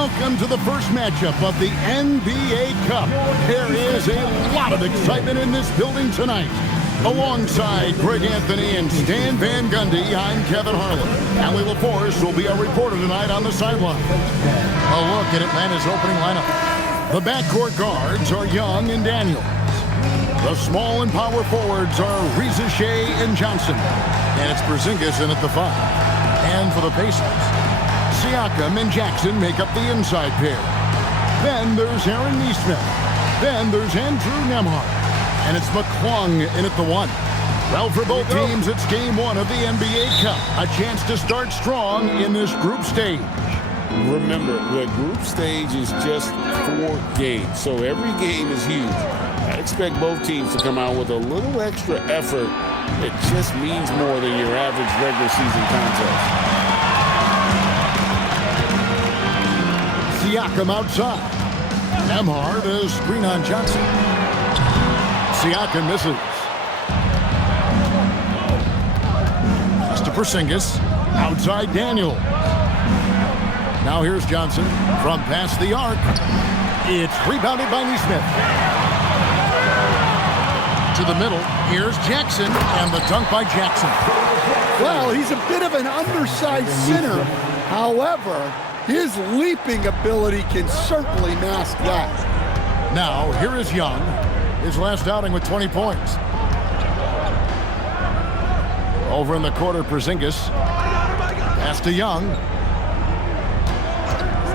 Welcome to the first matchup of the NBA Cup. There is a lot of excitement in this building tonight. Alongside Greg Anthony and Stan Van Gundy, I'm Kevin Harlan. And Leila Forrest will be our reporter tonight on the sideline. A look at Atlanta's opening lineup. The backcourt guards are Young and Daniels. The small and power forwards are Reza Shea and Johnson. And it's Porzingis in at the 5. And for the Pacers, Siakam and Jackson make up the inside pair. Then there's Aaron Nesmith. Then there's Andrew Nembhard. And it's McClung in at the 1. Well, for both teams, it's game 1 of the NBA Cup. A chance to start strong in this group stage. Remember, the group stage is just 4 games, so every game is huge. I expect both teams to come out with a little extra effort. It just means more than your average regular season contest. Siakam outside. Nembhard is screen on Johnson. Siakam misses. Pass to Porzingis. Outside Daniel. Now here's Johnson from past the arc. It's rebounded by Nesmith. To the middle. Here's Jackson, and the dunk by Jackson. Well, he's a bit of an undersized center. However, his leaping ability can certainly mask that. Now, here is Young. His last outing with 20 points. Over in the corner, Porzingis. Pass to Young.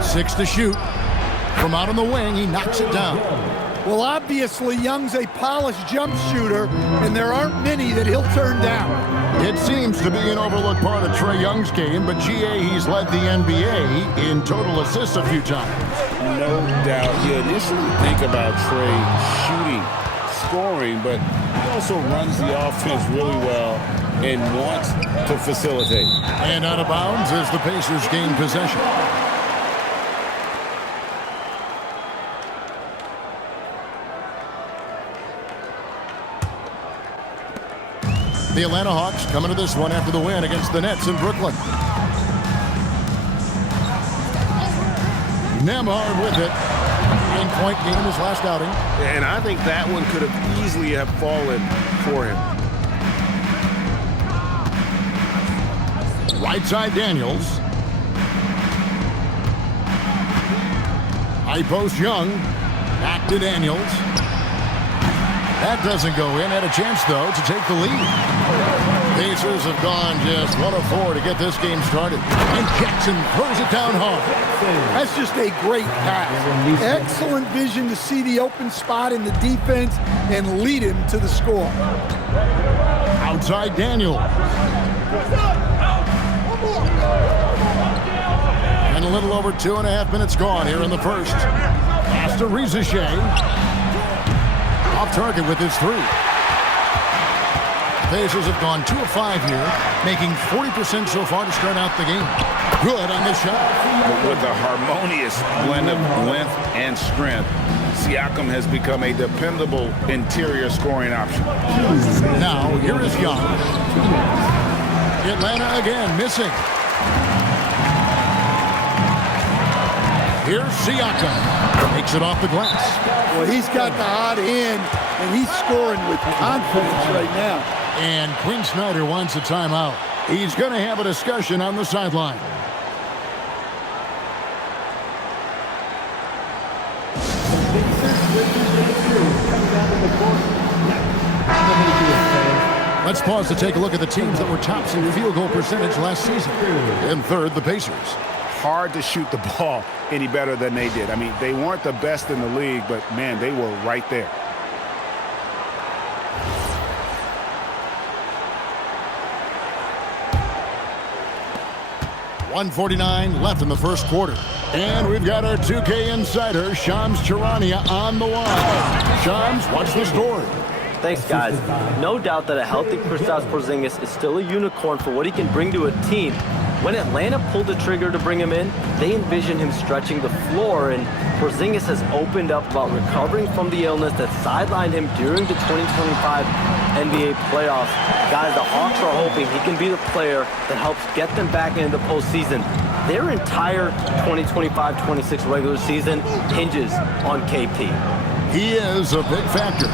6 to shoot. From out on the wing, he knocks it down. Well, obviously, Young's a polished jump shooter, and there aren't many that he'll turn down. It seems to be an overlooked part of Trae Young's game, but GA, he's led the NBA in total assists a few times. No doubt. You initially think about Trae shooting, scoring, but he also runs the offense really well and wants to facilitate. And out of bounds as the Pacers gain possession. The Atlanta Hawks coming to this one after the win against the Nets in Brooklyn. Nembhard with it. 9-point game in his last outing. And I think that one could have easily have fallen for him. Right side Daniels. High post Young. Back to Daniels. That doesn't go in. Had a chance, though, to take the lead. Pacers have gone just 1 of 4 to get this game started. And Jackson throws it down hard. That's just a great pass. Excellent vision to see the open spot in the defense and lead him to the score. Outside Daniel. And a little over 2.5 minutes gone here in the first. Pass to Reza Shea. Off target with his 3. Pacers have gone 2 of 5 here, making 40% so far to start out the game. Good on this shot. With a harmonious blend of length and strength, Siakam has become a dependable interior scoring option. Now, here is Young. Atlanta again missing. Here's Siakam. Takes it off the glass. Well, he's got the hot hand, and he's scoring with confidence right now. And Quinn Snyder wants a timeout. He's going to have a discussion on the sideline. Let's pause to take a look at the teams that were tops in field goal percentage last season. In third, the Pacers. Hard to shoot the ball any better than they did. I mean, they weren't the best in the league, but, man, they were right there. .149 left in the first quarter. And we've got our 2K insider, Shams Charania, on the line. Shams, what's the story? Thanks, guys. No doubt that a healthy Kristaps Porzingis is still a unicorn for what he can bring to a team. When Atlanta pulled the trigger to bring him in, they envisioned him stretching the floor, and Porzingis has opened up about recovering from the illness that sidelined him during the 2025 NBA playoffs. Guys, the Hawks are hoping he can be the player that helps get them back into the postseason. Their entire 2025-26 regular season hinges on KP. He is a big factor.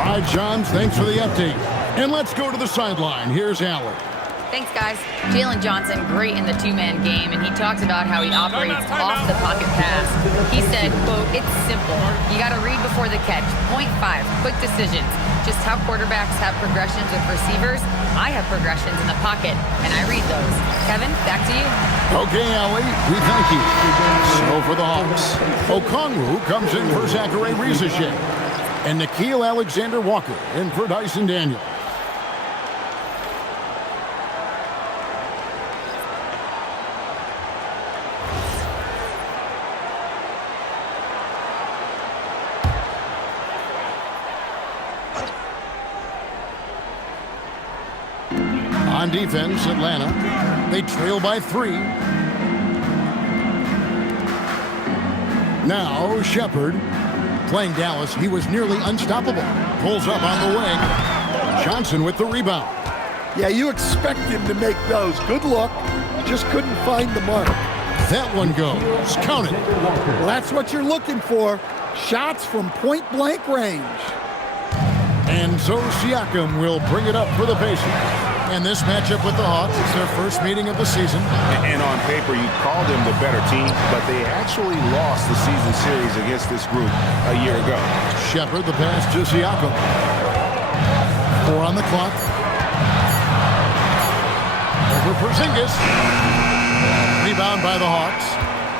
All right, Johns, thanks for the update. And let's go to the sideline. Here's Allen. Thanks, guys. Jalen Johnson, great in the two-man game, and he talks about how he operates off the pocket pass. He said, quote, "It's simple. You got to read before the catch. Point 5, quick decisions. Just how quarterbacks have progressions with receivers, I have progressions in the pocket, and I read those." Kevin, back to you. Okay, Allie, we thank you. So for the Hawks, Okongwu comes in for Zachary Rizachet, and Nickeil Alexander-Walker in for Dyson Daniel. On defense, Atlanta, they trail by 3. Now, Shepard, playing Dallas, he was nearly unstoppable. Pulls up on the wing. Johnson with the rebound. Yeah, you expect him to make those. Good look. Just couldn't find the mark. That one goes. Count it. Well, that's what you're looking for. Shots from point-blank range. And so Siakam will bring it up for the Pacers. And this matchup with the Hawks is their first meeting of the season. And on paper, you called them the better team, but they actually lost the season series against this group a year ago. Shepard, the pass to Siakam. 4 on the clock. Over Porzingis. Rebound by the Hawks.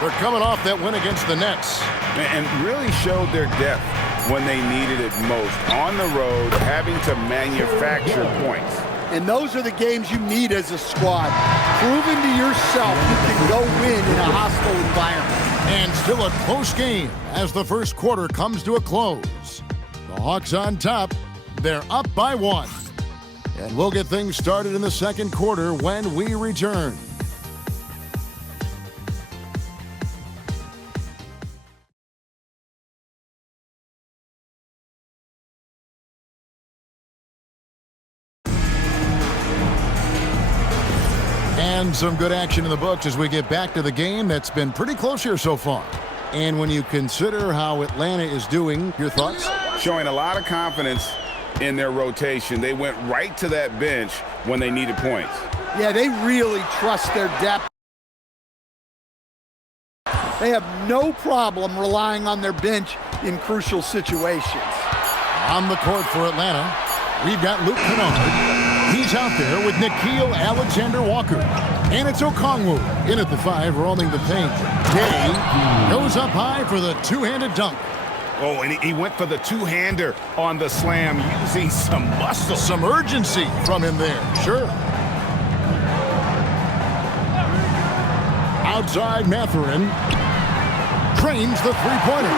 They're coming off that win against the Nets. And really showed their depth when they needed it most. On the road, having to manufacture points. And those are the games you need as a squad. Proving to yourself you can go win in a hostile environment. And still a close game as the first quarter comes to a close. The Hawks on top. They're up by 1. And we'll get things started in the second quarter when we return. And some good action in the books as we get back to the game that's been pretty close here so far. And when you consider how Atlanta is doing, your thoughts? Showing a lot of confidence in their rotation. They went right to that bench when they needed points. Yeah, they really trust their depth. They have no problem relying on their bench in crucial situations. On the court for Atlanta, we've got Luke Kennard. He's out there with Nickeil Alexander-Walker. And it's Okongwu in at the 5, rolling the paint. Day goes up high for the two-handed dunk. Oh, and he went for the two-hander on the slam, using some muscle. Some urgency from him there, sure. Outside, Mathurin trains the three-pointer.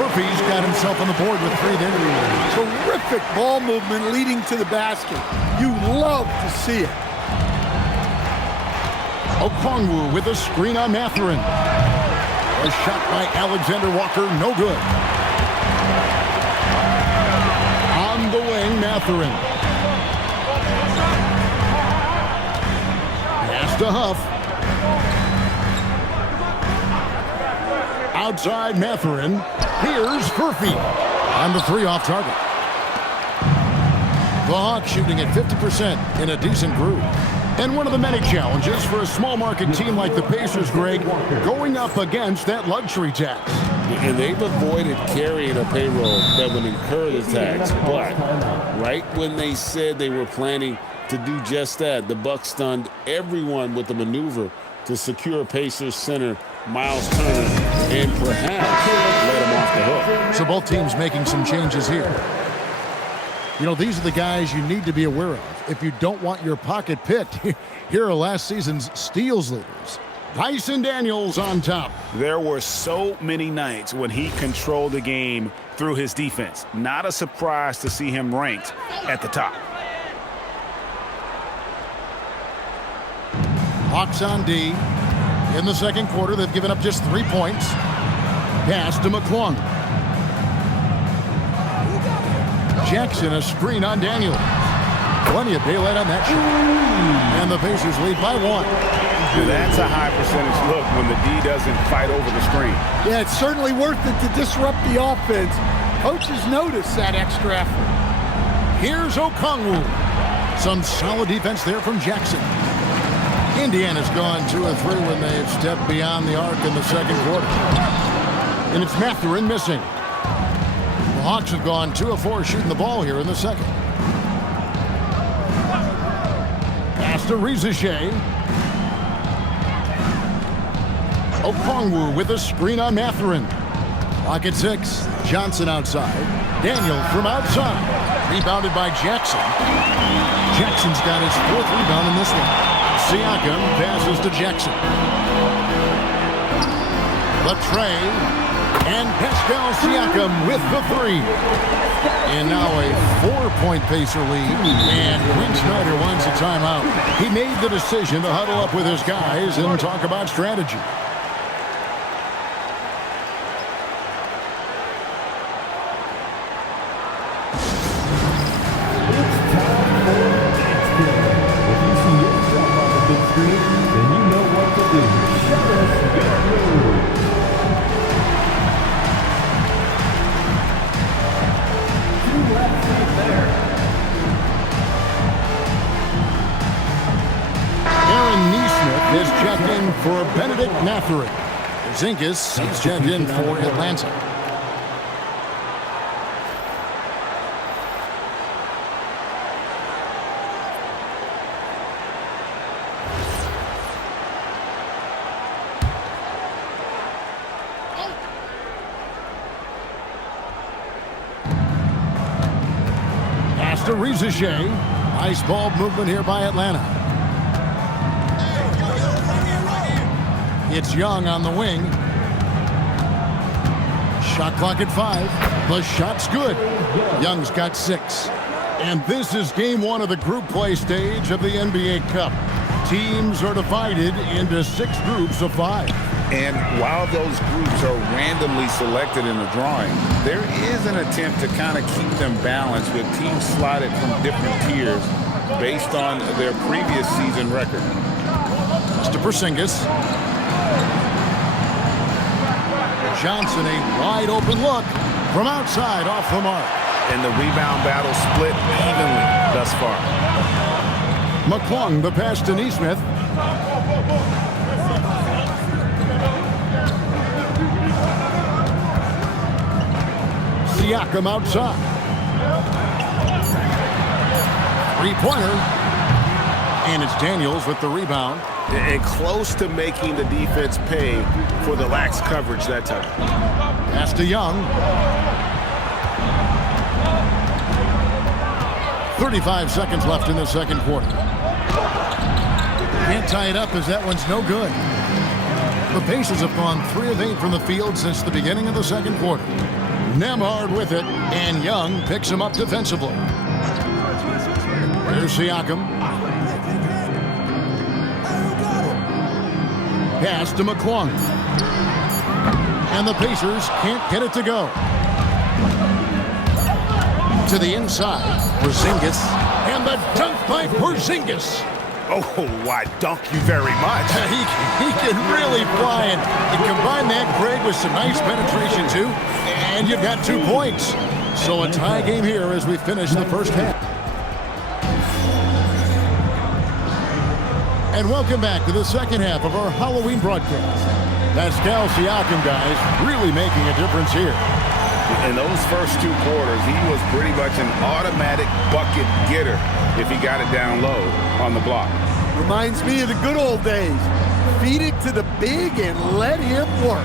Murphy's got himself on the board with 3 there. Terrific ball movement leading to the basket. You love to see it. Okongwu with a screen on Mathurin. A shot by Alexander-Walker, no good. On the wing, Mathurin. Pass to Huff. Outside Mathurin. Here's Furphy. On the 3 off target. The Hawks shooting at 50% in a decent groove. And one of the many challenges for a small market team like the Pacers, Greg, going up against that luxury tax. And they've avoided carrying a payroll that would incur the tax. But right when they said they were planning to do just that, the Bucks stunned everyone with the maneuver to secure Pacers center Miles Turner and perhaps let him off the hook. So both teams making some changes here. You know, these are the guys you need to be aware of if you don't want your pocket picked. Here are last season's steals leaders. Dyson Daniels on top. There were so many nights when he controlled the game through his defense. Not a surprise to see him ranked at the top. Hawks on D. In the second quarter, they've given up just 3 points. Pass to McClung. Jackson, a screen on Daniels. Plenty of daylight on that shot. And the Pacers lead by 1. And that's a high percentage look when the D doesn't fight over the screen. Yeah, it's certainly worth it to disrupt the offense. Coaches notice that extra effort. Here's Okongwu. Some solid defense there from Jackson. Indiana's gone 2 of 3 when they've stepped beyond the arc in the second quarter. And it's Mathurin missing. The Hawks have gone 2 of 4 shooting the ball here in the second. Pass to Riziche. Okongwu with a screen on Mathurin. Lock at 6. Johnson outside. Daniel from outside. Rebounded by Jackson. Jackson's got his 4th rebound in this one. Siakam passes to Jackson. Latre. And Pascal Siakam with the 3. And now a 4-point Pacer lead. And Quinn Snyder wants a timeout. He made the decision to huddle up with his guys and talk about strategy. Is checked in for Benedict Mathurin. Porzingis is checked in for Atlanta. Pass to Riziche. Nice ball movement here by Atlanta. It's Young on the wing. Shot clock at 5. The shot's good. Young's got 6. And this is game 1 of the group play stage of the NBA Cup. Teams are divided into 6 groups of 5. And while those groups are randomly selected in the drawing, there is an attempt to kind of keep them balanced with teams slotted from different tiers based on their previous season record. Mr. Porzingis. Johnson, a wide open look from outside off the mark. And the rebound battle split evenly thus far. McClung, the pass to Nesmith. Siakam outside. 3-pointer. And it's Daniels with the rebound. And close to making the defense pay for the lax coverage that time. Pass to Young. 35 seconds left in the second quarter. Can't tie it up as that one's no good. The Pacers have gone 3 of 8 from the field since the beginning of the second quarter. Nembhard with it, and Young picks him up defensively. Here's Siakam. Pass to McClung. And the Pacers can't get it to go. To the inside, Porzingis. And the dunk by Porzingis. Oh, why, dunk you very much. He can really fly. And you combine that, Greg, with some nice penetration, too. And you've got 2 points. So a tie game here as we finish the first half. And welcome back to the second half of our Halloween broadcast. Pascal Siakam, guys, really making a difference here. In those first 2 quarters, he was pretty much an automatic bucket getter if he got it down low on the block. Reminds me of the good old days. Feed it to the big and let him work.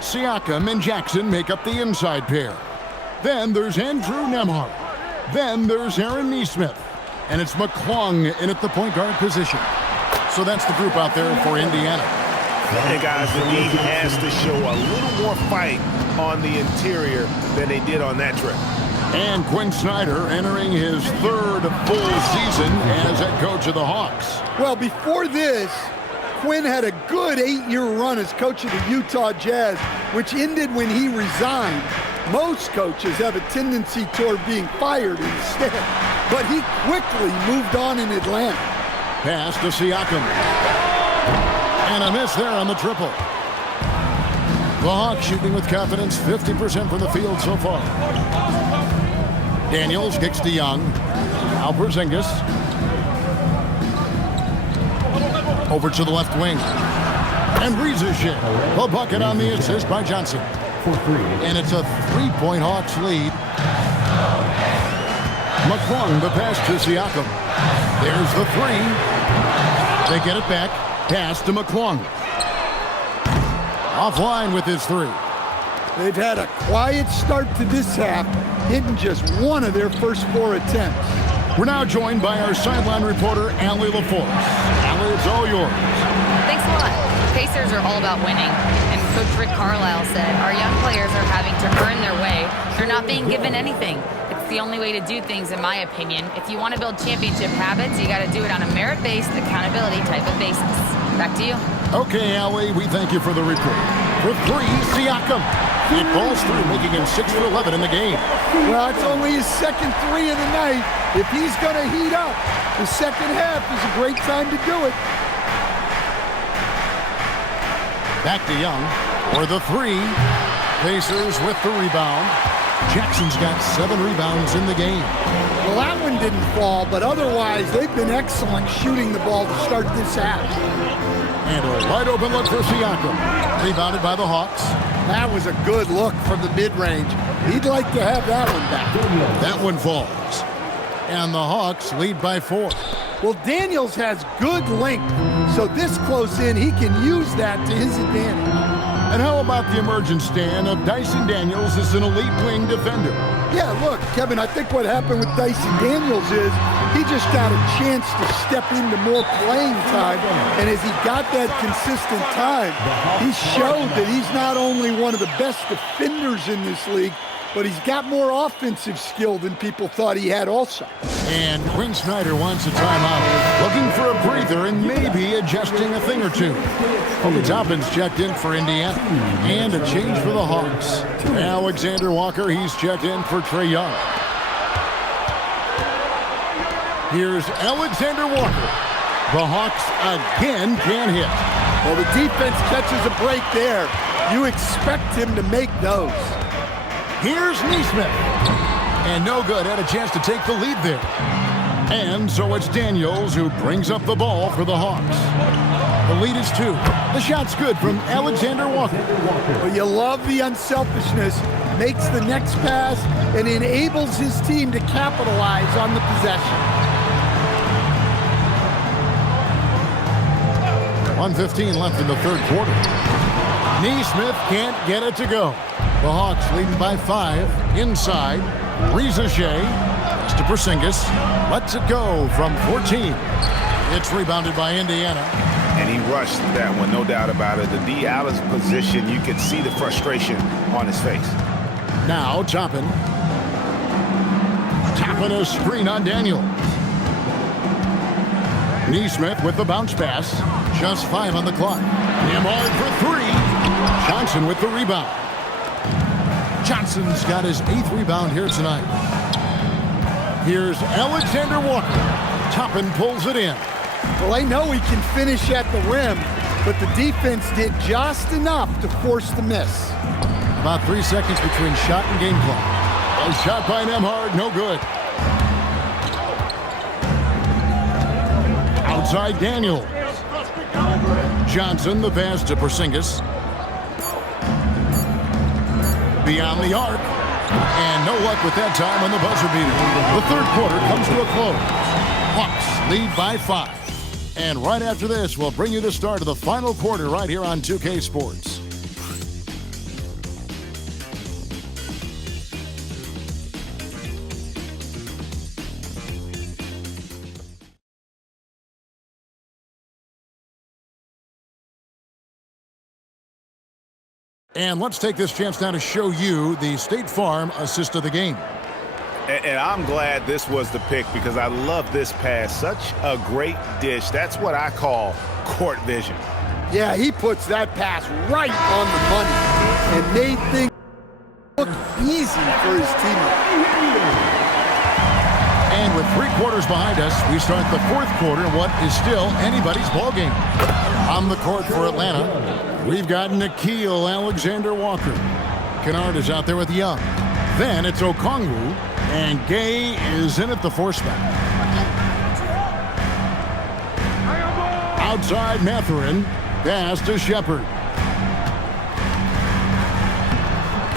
Siakam and Jackson make up the inside pair. Then there's Andrew Nembhard. Then there's Aaron Nesmith. And it's McClung in at the point guard position. So that's the group out there for Indiana. Hey, guys, the league has to show a little more fight on the interior than they did on that trip. And Quinn Snyder entering his 3rd full season as head coach of the Hawks. Well, before this, Quinn had a good 8-year run as coach of the Utah Jazz, which ended when he resigned. Most coaches have a tendency toward being fired instead, but he quickly moved on in Atlanta. Pass to Siakam. And a miss there on the triple. The Hawks shooting with confidence, 50% from the field so far. Daniels kicks to Young. Now Porzingis. Over to the left wing. And Riza-Shea. The bucket on the assist by Johnson. And it's a 3-point Hawks lead. McClung, the pass to Siakam. There's the three. They get it back. Pass to McClung. Offline with his three. They've had a quiet start to this half, hitting just one of their first 4 attempts. We're now joined by our sideline reporter, Allie LaForce. Allie, it's all yours. Thanks a lot. Pacers are all about winning. And Coach Rick Carlisle said, our young players are having to earn their way. They're not being given anything. It's the only way to do things, in my opinion. If you want to build championship habits, you got to do it on a merit-based, accountability type of basis. Back to you. Okay, Allie, we thank you for the report. For three, Siakam. It falls through, making him 6 for 11 in the game. Well, it's only his second 3 of the night. If he's going to heat up, the second half is a great time to do it. Back to Young for the three. Pacers with the rebound. Jackson's got 7 rebounds in the game. Well, that one didn't fall, but otherwise they've been excellent shooting the ball to start this half. And a wide open look for Siakam. Rebounded by the Hawks. That was a good look from the mid-range. He'd like to have that one back. That one falls. And the Hawks lead by 4. Well, Daniels has good length, so this close in, he can use that to his advantage. And how about the emergence, Stan, of Dyson Daniels as an elite wing defender? Yeah, look, Kevin, I think what happened with Dyson Daniels is he just got a chance to step into more playing time, and as he got that consistent time, he showed that he's not only one of the best defenders in this league, but he's got more offensive skill than people thought he had also. And Quinn Snyder wants a timeout, looking for a breather and maybe adjusting a thing or two. Obi Toppin's checked in for Indiana, and a change for the Hawks. Alexander Walker, he's checked in for Trae Young. Here's Alexander Walker. The Hawks again can't hit. Well, the defense catches a break there. You expect him to make those. Here's Nesmith. And no good, had a chance to take the lead there. And so it's Daniels who brings up the ball for the Hawks. The lead is 2. The shot's good from Alexander Walker. Well, you love the unselfishness. Makes the next pass and enables his team to capitalize on the possession. 1:15 left in the third quarter. Nesmith can't get it to go. The Hawks leading by 5. Inside, Riza-Shea. Pass to Porzingis. Lets it go from 14. It's rebounded by Indiana. And he rushed that one, no doubt about it. The D out of position, you could see the frustration on his face. Now Toppin. Toppin a screen on Daniels. Nesmith with the bounce pass. Just 5 on the clock. Nembhard for 3. Johnson with the rebound. Johnson's got his 8th rebound here tonight. Here's Alexander Walker. Toppin pulls it in. Well, I know he can finish at the rim, but the defense did just enough to force the miss. About 3 seconds between shot and game clock. A shot by Nembhard, no good. Outside Daniels. Johnson, the pass to Porzingis. Beyond the arc. And no luck with that time on the buzzer beater. The third quarter comes to a close. Hawks lead by 5. And right after this, we'll bring you the start of the final quarter right here on 2K Sports. And let's take this chance now to show you the State Farm assist of the game. And I'm glad this was the pick because I love this pass. Such a great dish. That's what I call court vision. Yeah, he puts that pass right on the money and made things look easy for his teammates. And with 3 quarters behind us, we start the 4th quarter, what is still anybody's ballgame. On the court for Atlanta, we've got Nickeil Alexander-Walker. Kennard is out there with Young. Then it's Okongwu, and Gay is in at the 4 spot. Outside Mathurin, pass to Shepard.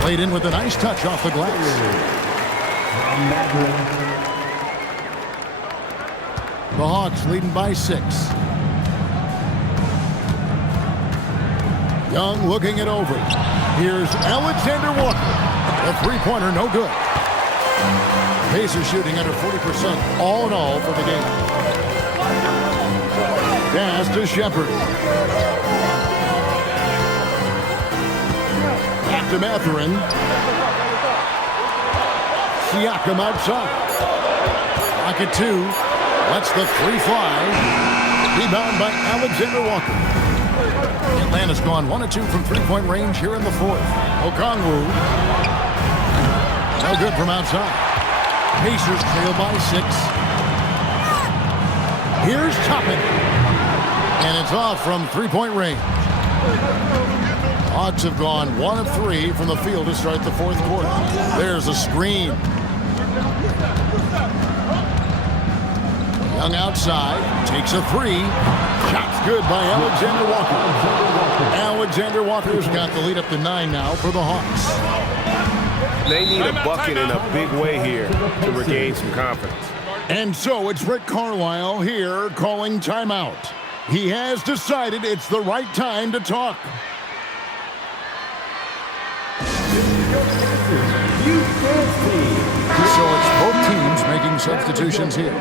Played in with a nice touch off the glass. The Hawks leading by 6. Young looking it over. Here's Alexander Walker. A 3-pointer, no good. Pacers shooting under 40% all in all for the game. Pass to Shepard. Back to Mathurin. Siakam outside. Pocket 2. Lets the 3 fly. Rebound by Alexander Walker. Atlanta's gone 1 of 2 from 3-point range here in the 4th. Okongwu. No good from outside. Pacers trail by 6. Here's Toppin. And it's off from 3-point range. Hawks have gone 1 of 3 from the field to start the 4th quarter. There's a screen. Young outside, takes a 3. Shot's good by Alexander Walker. Alexander Walker's got the lead up to 9 now for the Hawks. They need a bucket in a big way here to regain some confidence. And so it's Rick Carlisle here calling timeout. He has decided it's the right time to talk. So it's both teams making substitutions here.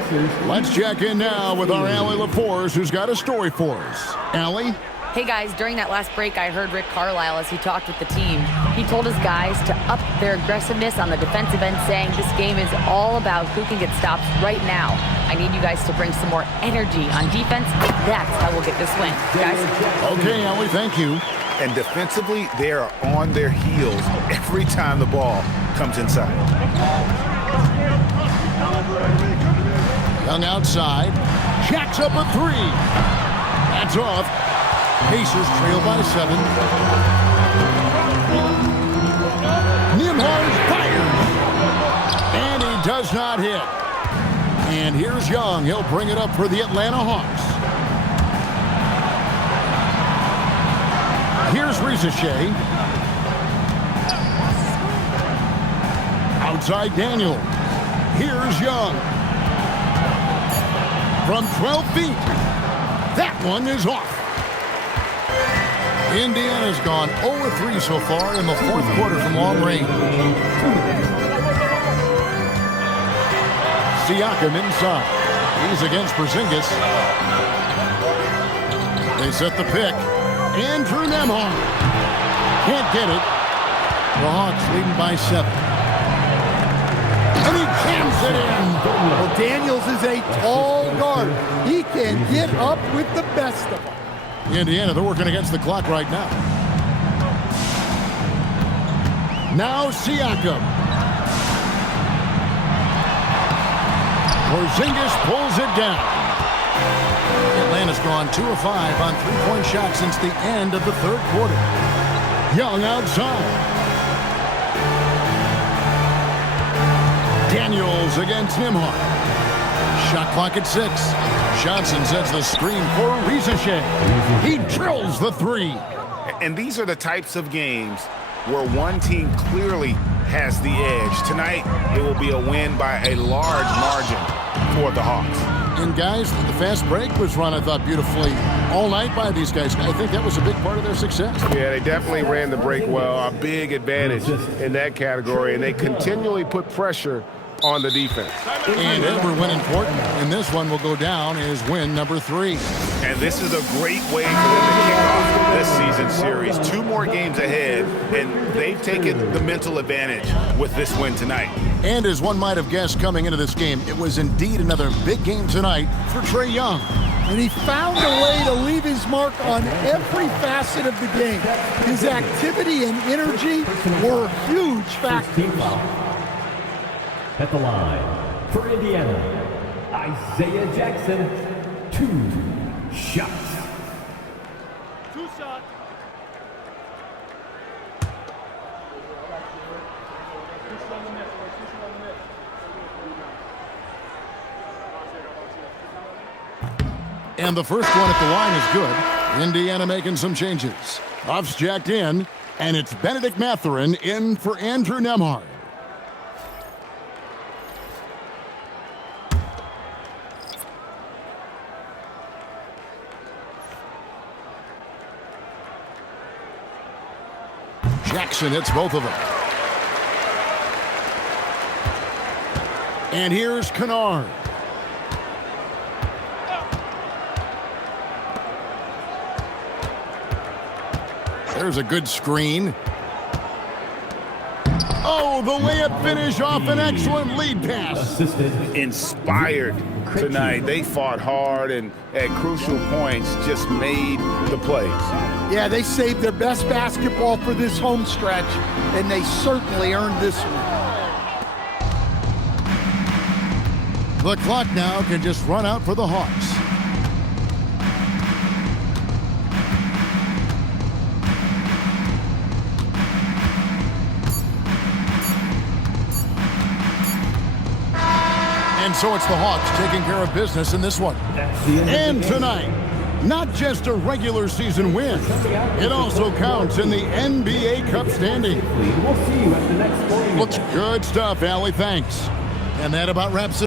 Let's check in now with our Allie LaForce, who's got a story for us. Allie? Hey guys, during that last break, I heard Rick Carlisle as he talked with the team. He told his guys to up their aggressiveness on the defensive end, saying this game is all about who can get stops right now. I need you guys to bring some more energy on defense. That's how we'll get this win. Guys? Okay, Allie, thank you. And defensively, they are on their heels every time the ball comes inside. Young outside. Jacks up a 3. That's off. Pacers trail by 7. Nembhard fires. And he does not hit. And here's Young. He'll bring it up for the Atlanta Hawks. Here's Risache. Outside Daniel. Here's Young. From 12 feet. That one is off. Indiana's gone 0-3 so far in the 4th quarter from long range. Siakam inside. He's against Porzingis. They set the pick. Andrew Nembhard. Can't get it. The Hawks leading by 7. And he jams it in. Well, Daniels is a tall guard. He can get up with the best of them. Indiana, they're working against the clock right now. Now Siakam. Porzingis pulls it down. Atlanta's gone 2 of 5 on 3-point shots since the end of the 3rd quarter. Young outside. Daniels against Nembhard. Shot clock at 6. Johnson sets the screen for Risache. He drills the 3. And these are the types of games where one team clearly has the edge. Tonight, it will be a win by a large margin for the Hawks. And guys, the fast break was run, I thought, beautifully all night by these guys. I think that was a big part of their success. Yeah, they definitely ran the break well. A big advantage in that category. And they continually put pressure on the defense. And every win important. And this one will go down as win number 3. And this is a great way for them to kick off this season series. 2 more games ahead, and they've taken the mental advantage with this win tonight. And as one might have guessed coming into this game, it was indeed another big game tonight for Trae Young. And he found a way to leave his mark on every facet of the game. His activity and energy were huge factors. At the line for Indiana, Isaiah Jackson, 2 shots. 2 shots. And the first one at the line is good. Indiana making some changes. Buffs jacked in, and it's Benedict Mathurin in for Andrew Nembhard. Jackson hits both of them. And here's Kennard. There's a good screen. Oh, the layup finish off an excellent lead pass. Inspired tonight. They fought hard and at crucial points just made the plays. Yeah, they saved their best basketball for this home stretch, and they certainly earned this one. The clock now can just run out for the Hawks. And so it's the Hawks taking care of business in this one. And tonight, not just a regular season win, it also counts in the NBA Cup standing. We'll see you at the next 40 minutes. Looks good stuff, Allie. Thanks. And that about wraps it.